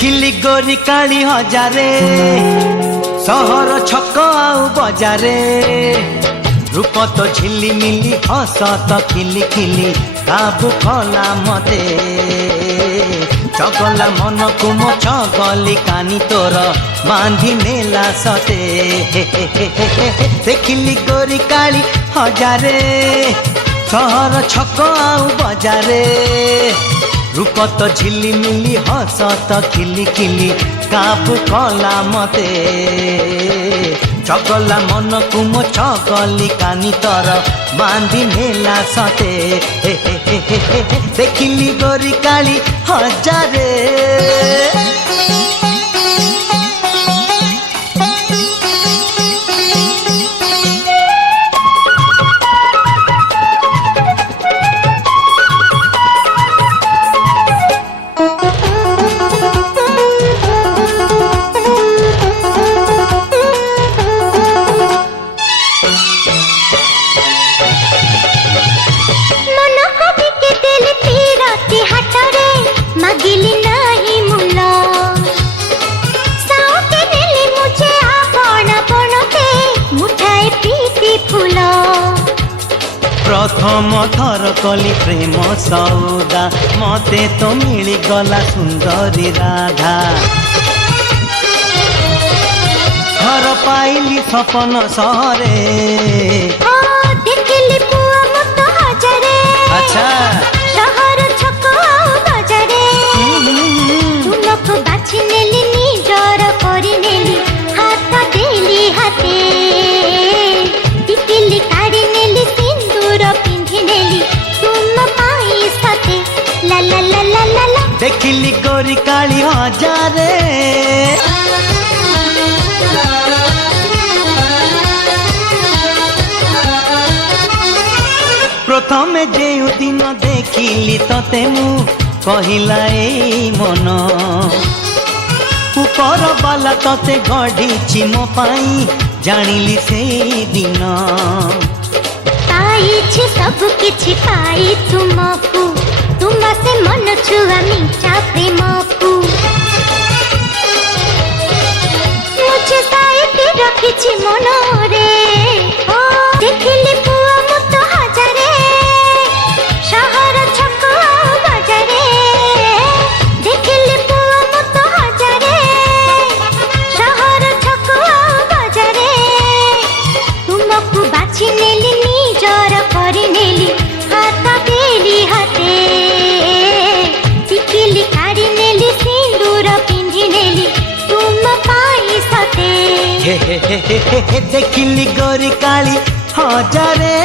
देखिली गोरी काली हजारे सहर छक आउ बजारे रूप तो झिलिमिली हस तो खिली खिली काबू कला मते चगला मन को मो चगली कानी तोर बांधी नेला सते देखिली गोरी काली हजारे सहर छक आउ बजारे रूप तो झिलिमिली हस तो खिली खिली काबू कला मते चगला मन को मो चगली कानी तर बांधी नेला सते देखिली गोरी काली हजारे प्रथम थर कली प्रेम सौदा मते तो मिली गला सुंदरी राधा घर पाइली सपन सहरे देखिली पुआ मत हजारे अच्छा शहर छक बजारे तुमको बाछि नेली निजर करी नेली हाथ देली हाथे टिकिली काढ़ी नेली सिंदूर पिंधी नेली तुम पाई सते ला ला ला ला ला ला देखिली गोरी काली हजारे प्रथम जेउ दिन देखिली तते मु कहिला ए मन ऊपर बाला तते गढ़ी मो पाई जानिली से दिन पाई सब किछि पाई तुमको तुम से मन छुआ मीठा प्रेम को मुझे साइड रखिछि मन रे ओ देखिली पुआ मत हजारे शहर छक बजारे देखिली पुआ मत हजारे शहर छक बजारे तुमको बाछि नेली निजर करी नेली हाथ देली हाथे टिकिली काढ़ी नेली सिंदूर पिंधी नेली तुम पाई सते देखिली गोरी काली हजारे।